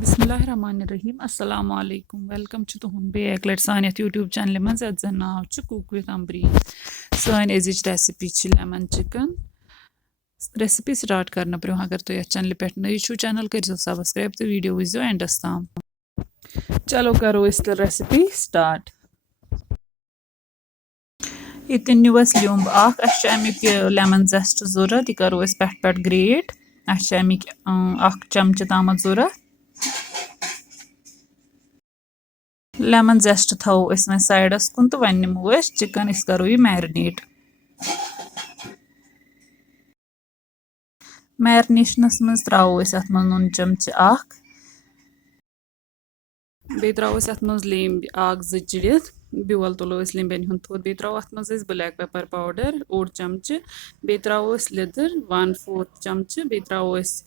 Bismillahirrahmanirrahim. Assalamu alaikum. Welcome to tuhun back. Let's on at YouTube channel. Man's at the now to cook with Ambri. So an ezich recipe lemon chicken. Recipe start karna pro agar to ya channel pet na chu channel kar subscribe to video is end astam. Chalo karo is the recipe start. Itin newest lyumb ak ashamic lemon zest zura di karo is pet grate. Ashamic ak chamcha tamat zura. Lemon zest thau is my side as kun to when chicken is karui marinate. Marinationas mans trau is at man nun chamch ak. Be trau is at mans limb ak zichidit. Biwal tolo is limben hun thod be trau at mans is black pepper powder or chamch. Be trau is leather 1/4 chamch. Be trau is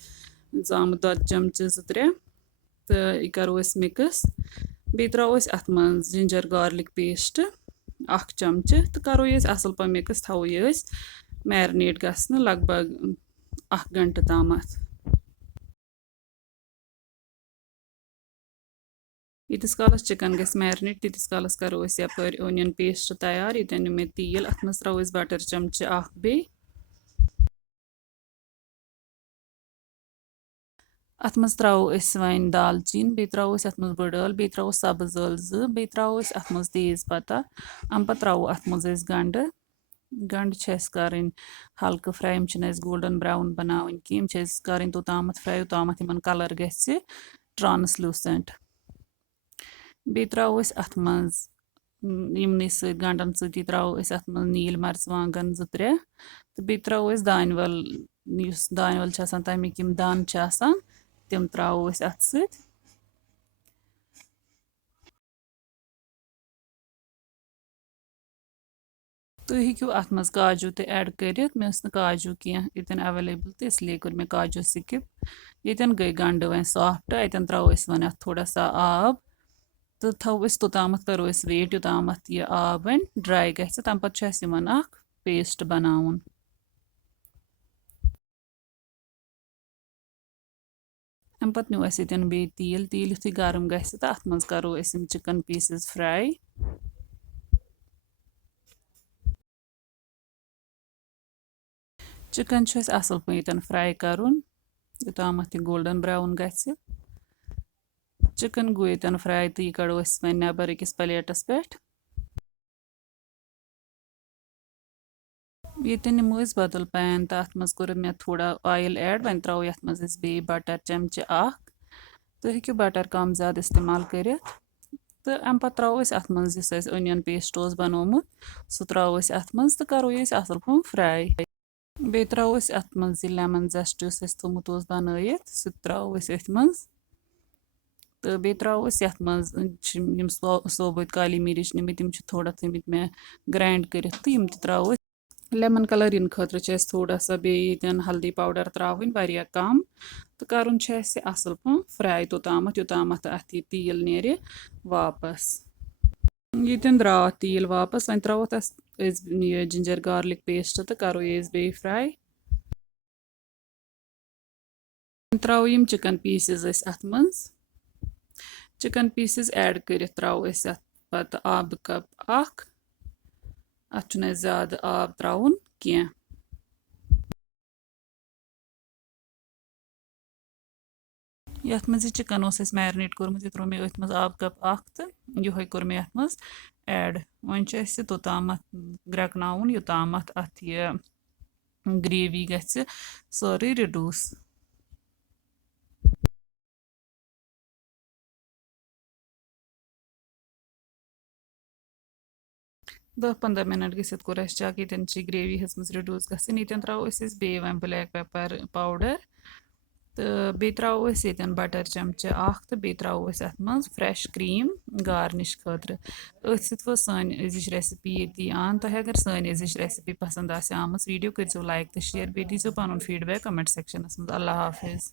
zamdad chamch zatre. The ikaro is mix. Be trau is at mans ginger garlic paste. Ak chamch. The karo is asal pa mix thau is marinate gasna lagbag 8 घंटे Tamat इतिस कालस chicken गस marinate तितिस कालस करो अस यपर onion paste तैयार इतन में तेल अत मस throw butter चमच अख बे अत मस त्रो अस वइन दालचीन बे त्रो अस अत मस बड़ल बे त्रो सब्ज ٲl ज बे त्रो अस अत मस तेज पत्ता अम पत त्रो अत मस अस गंड गंड करें हल्का फ्राई गोल्डन ब्राउन बनावन कि करें तोतामत फ्राई योतामत इन कलर गि ट्रांसलूसेंट बे त्रो अत मने गंडन सती त्रो अत नील मर्चवांगन 2-3 तो बे त्रो दानवल तमिक दान तम त्रो अत सत तुम हेकू अत मज काजू तो ऐड कर मे काजू कह इतन अवेलेबल तो इसलिए कर मे काजू स्किप ये गई गंड वन सॉफ्ट अतन त्रो वन थोड़ा सा आब तो थो तोतामत करो वेट योतामत यह आब वन ड्राई गि तम पे पेस्ट बनावन अम पे न्यू अन बे तेल तेल युथ गर्म गि तो अत मज करो चिकन पीसेस फ्राई चिकन असल पे फ्राई करुन योतामत गोल्डन ब्राउन गि चिकन गो ये फ्राई तो यह कड़ो वो नबर अकिस प्लेटस पे ये नमो बदल पैन तो अत मज कोर मे थोड़ा ऑयल ऐड वन त्रो ये मज बे बटर चमच तो हेकू बटर कम ज्यादा इस्तेमाल कर तो अम पे त्रो अत मज ओनियन पेस्ट बनोमुत सह त्रो अत मज तो करो असल पे फ्राई बे त्रो अत मज लेमन जेस्ट थोमुत बनत सह त्रो अत मज तो बे त्रो ये मज सोबत काली मिर्च निमित तम थोड़ा थमित मे ग्राइंड कर त्रो लेमन कलर इन खतर थोड़ा सा बेन हल्दी पाउडर त्रावन वारिया कम तो करुन असल पे फ्राई तोतामत योतामत अत यह तेल नेर वापस ये द्राव तेल वापस one throw ginger garlic paste तो करो बे फ्राई त्रो चिकन पीसेस अत मज चिकन पीसेस ऐड कर त्रो अत पत आब कप अत ज्यादा आब त्राउन कह यथ मज चिकन मैरिनेट कोर्मुत यह त्रो मे अथ मज आब कप तो ये कोर मे अथ मज ऐड वन तोतामत ग्रेकनाउन योतामत अत यह ग्रेवी गि सारे रिड्यूस 10-15 मिनट गि कोर चक ये ग्रेवी मज रिड्यूस गन त्रो बे वन ब्लैक पेपर पाउडर तो बे त्रो ये बटर चमच तो बे त्रो अत मज फ्रेश क्रीम गार्निश खतर अथ सन रेसिपी ये आन तो अगर सन रेसिपी पसंद आम वीडियो कर लाइक तो शेयर बे दीजो पन फीडबैक कमेंट सेक्शनस मज अल्लाह हाफिज़।